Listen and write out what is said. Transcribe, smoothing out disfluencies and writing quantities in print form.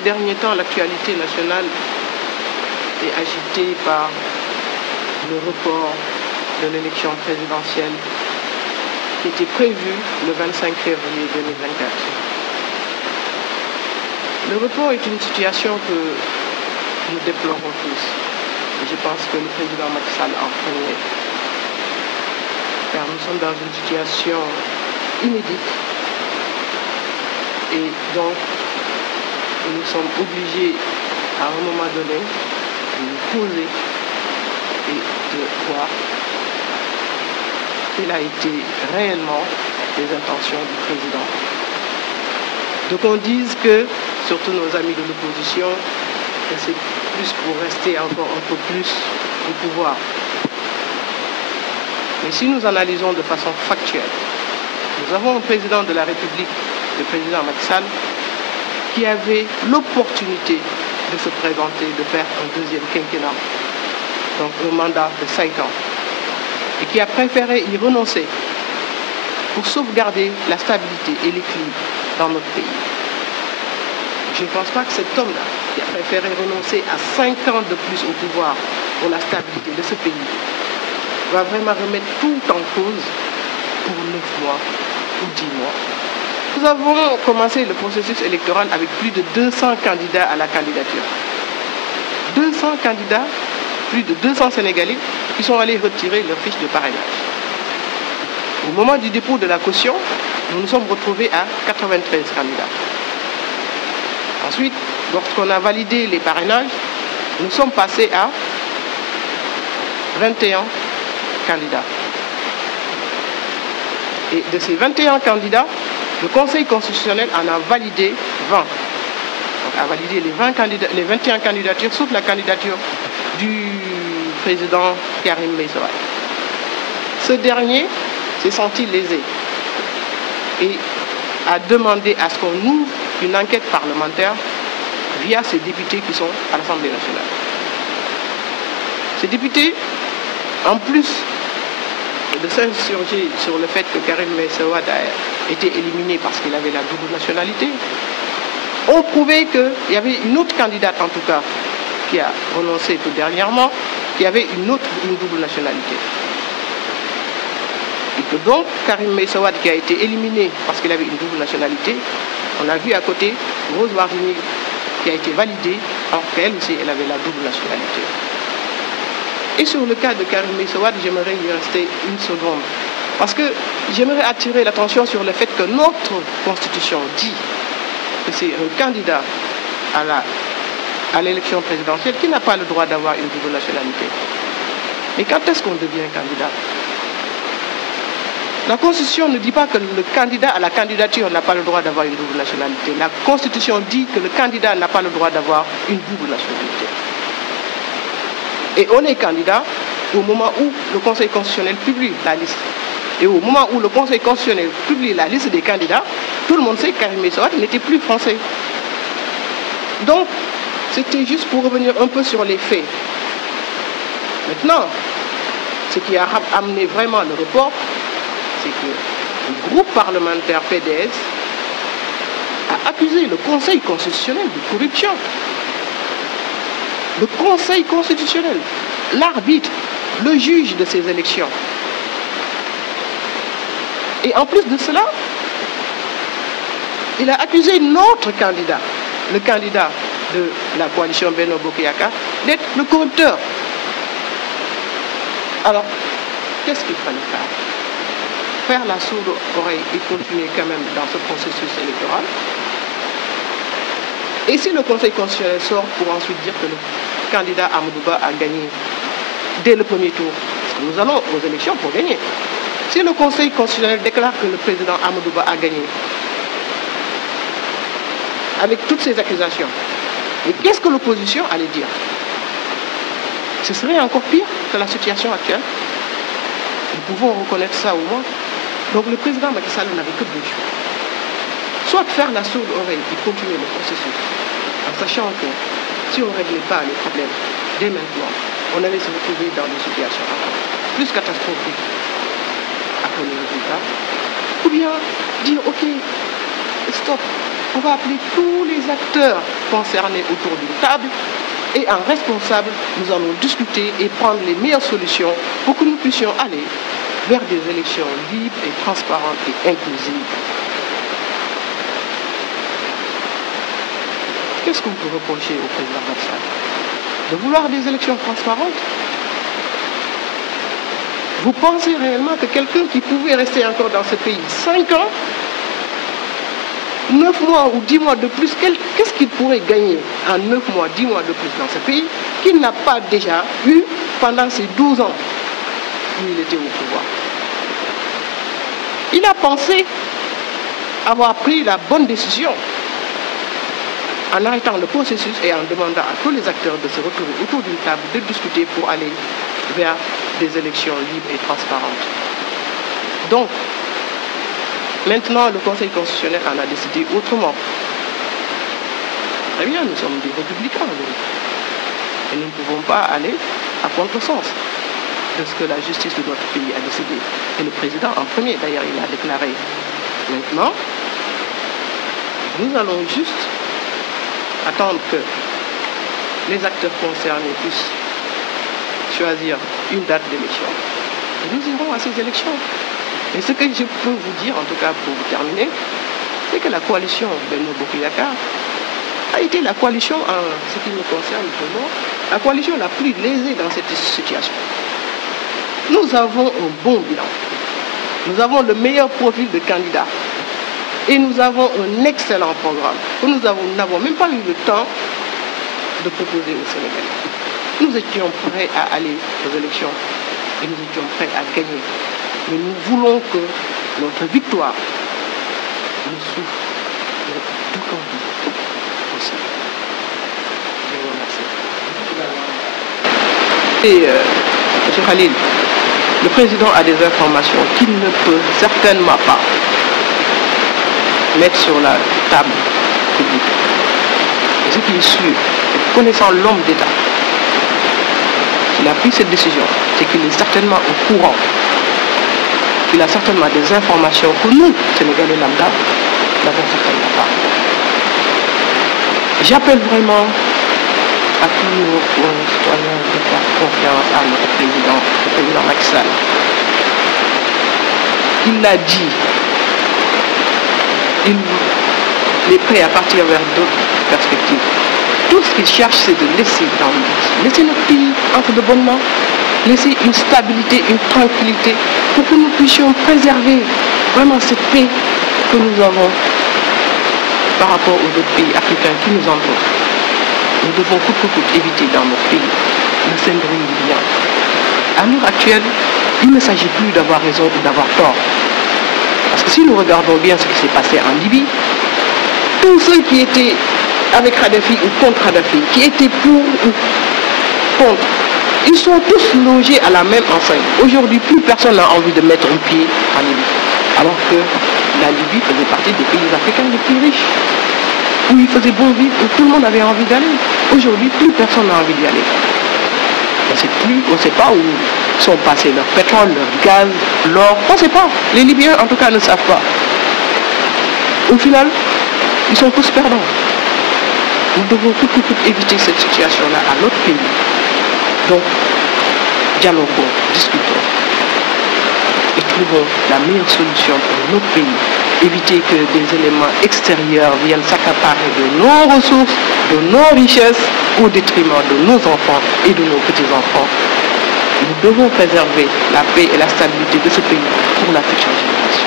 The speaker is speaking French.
Ces derniers temps, l'actualité nationale est agitée par le report de l'élection présidentielle qui était prévue le 25 février 2024. Le report est une situation que nous déplorons tous. Et je pense que le président Macky Sall en premier. Car nous sommes dans une situation inédite. Et donc, nous sommes obligés, à un moment donné, de nous poser et de voir quelles a été réellement les intentions du président. Donc on dise que, surtout nos amis de l'opposition, que c'est plus pour rester encore un peu plus au pouvoir. Mais si nous analysons de façon factuelle, nous avons un président de la République, le président Macky Sall, qui avait l'opportunité de se présenter, de faire un deuxième quinquennat, donc un mandat de 5 ans, et qui a préféré y renoncer pour sauvegarder la stabilité et l'équilibre dans notre pays. Je ne pense pas que cet homme-là, qui a préféré renoncer à 5 ans de plus au pouvoir pour la stabilité de ce pays, va vraiment remettre tout en cause pour 9 mois ou 10 mois. Nous avons commencé le processus électoral avec plus de 200 candidats à la candidature. 200 candidats, plus de 200 Sénégalais qui sont allés retirer leur fiche de parrainage. Au moment du dépôt de la caution, nous nous sommes retrouvés à 93 candidats. Ensuite, lorsqu'on a validé les parrainages, nous sommes passés à 21 candidats. Et de ces 21 candidats, le Conseil constitutionnel en a validé 20. Donc, a validé les 21 candidatures, sauf la candidature du président Karim Meïssa Wade. Ce dernier s'est senti lésé et a demandé à ce qu'on ouvre une enquête parlementaire via ces députés qui sont à l'Assemblée nationale. Ces députés, en plus de s'insurger sur le fait que Karim Meïssa Wade a été éliminé parce qu'il avait la double nationalité, ont prouvé qu'il y avait une autre candidate, en tout cas, qui a renoncé tout dernièrement, qui avait une double nationalité. Et que donc, Karim Meïssa Wade, qui a été éliminé parce qu'il avait une double nationalité, on a vu à côté Rose Wardini, qui a été validée, alors qu'elle aussi, elle avait la double nationalité. Et sur le cas de Karim Meïssa Wade, j'aimerais y rester une seconde. Parce que j'aimerais attirer l'attention sur le fait que notre Constitution dit que c'est un candidat à l'élection présidentielle qui n'a pas le droit d'avoir une double nationalité. Mais quand est-ce qu'on devient candidat? La Constitution ne dit pas que le candidat à la candidature n'a pas le droit d'avoir une double nationalité. La Constitution dit que le candidat n'a pas le droit d'avoir une double nationalité. Et on est candidat au moment où le Conseil constitutionnel publie la liste. Et au moment où le Conseil constitutionnel publie la liste des candidats, tout le monde sait que Karim Meïssa Wade n'était plus français. Donc, c'était juste pour revenir un peu sur les faits. Maintenant, ce qui a amené vraiment le report, c'est que le groupe parlementaire PDS a accusé le Conseil constitutionnel de corruption. Le Conseil constitutionnel, l'arbitre, le juge de ces élections. Et en plus de cela, il a accusé notre candidat, le candidat de la coalition Benno Bokk Yakaar, d'être le corrupteur. Alors, qu'est-ce qu'il fallait faire? Faire la sourde oreille et continuer quand même dans ce processus électoral. Et si le Conseil constitutionnel sort pour ensuite dire que le candidat Amadou Ba a gagné dès le premier tour, parce que nous allons aux élections pour gagner. Si le Conseil constitutionnel déclare que le président Amadou Ba a gagné, avec toutes ces accusations, et qu'est-ce que l'opposition allait dire? Ce serait encore pire que la situation actuelle. Nous pouvons reconnaître ça au moins. Donc le président Macky Sall n'avait que deux choix. Soit faire la sourde oreille et continuer le processus, en sachant que si on ne réglait pas les problèmes dès maintenant, on allait se retrouver dans des situations plus catastrophiques après les résultats. Ou bien dire, ok, stop, On va appeler tous les acteurs concernés autour d'une table et en responsable, nous allons discuter et prendre les meilleures solutions pour que nous puissions aller vers des élections libres et transparentes et inclusives. Qu'est-ce qu'on peut reprocher au président Macky Sall? De vouloir des élections transparentes? Vous pensez réellement que quelqu'un qui pouvait rester encore dans ce pays 5 ans, 9 mois ou 10 mois de plus, qu'est-ce qu'il pourrait gagner en 9 mois, 10 mois de plus dans ce pays qu'il n'a pas déjà eu pendant ces 12 ans où il était au pouvoir? Il a pensé avoir pris la bonne décision en arrêtant le processus et en demandant à tous les acteurs de se retrouver autour d'une table, de discuter pour aller vers des élections libres et transparentes. Donc, maintenant, le Conseil constitutionnel en a décidé autrement. Très bien, nous sommes des républicains, et nous ne pouvons pas aller à contresens de ce que la justice de notre pays a décidé. Et le président en premier, d'ailleurs, il a déclaré. Maintenant, nous allons juste attendre que les acteurs concernés puissent choisir une date d'élection. Et nous irons à ces élections. Et ce que je peux vous dire, en tout cas pour vous terminer, c'est que la coalition Benno Bokk Yakaar a été la coalition, en ce qui me concerne pour moi, la coalition la plus lésée dans cette situation. Nous avons un bon bilan. Nous avons le meilleur profil de candidat. Et nous avons un excellent programme que nous n'avons même pas eu le temps de proposer aux Sénégalais. Nous étions prêts à aller aux élections et nous étions prêts à gagner. Mais nous voulons que notre victoire ne souffre d'aucun aussi. Je vous remercie. Et M. Khalil, le président a des informations qu'il ne peut certainement pas mettre sur la table publique. Et ce qui est sûr, connaissant l'homme d'État, qu'il a pris cette décision, c'est qu'il est certainement au courant. Il a certainement des informations que nous, Sénégalais lambda, n'avons certainement pas. J'appelle vraiment à tous nos citoyens de faire confiance à notre président, le président Macky Sall. Il l'a dit, il est prêt à partir vers d'autres perspectives. Tout ce qu'il cherche, c'est de laisser notre pays entre de bonnes mains, laisser une stabilité, une tranquillité, pour que nous puissions préserver vraiment cette paix que nous avons par rapport aux autres pays africains qui nous entourent. Nous devons coûte que coûte éviter dans notre pays le syndrome libyen. À l'heure actuelle, il ne s'agit plus d'avoir raison ou d'avoir tort. Parce que si nous regardons bien ce qui s'est passé en Libye, tous ceux qui étaient avec Kadhafi ou contre Kadhafi, qui étaient pour ou contre, ils sont tous logés à la même enseigne. Aujourd'hui, plus personne n'a envie de mettre un pied en Libye. Alors que la Libye faisait partie des pays africains les plus riches, où il faisait bon vivre, où tout le monde avait envie d'aller. Aujourd'hui, plus personne n'a envie d'y aller. On ne sait pas où sont passés leur pétrole, leur gaz, l'or. On ne sait pas. Les Libyens, en tout cas, ne savent pas. Au final, ils sont tous perdants. Nous devons tout éviter cette situation-là à notre pays. Donc, dialoguons, discutons et trouvons la meilleure solution pour notre pays. Éviter que des éléments extérieurs viennent s'accaparer de nos ressources, de nos richesses, au détriment de nos enfants et de nos petits-enfants. Nous devons préserver la paix et la stabilité de ce pays pour la future génération.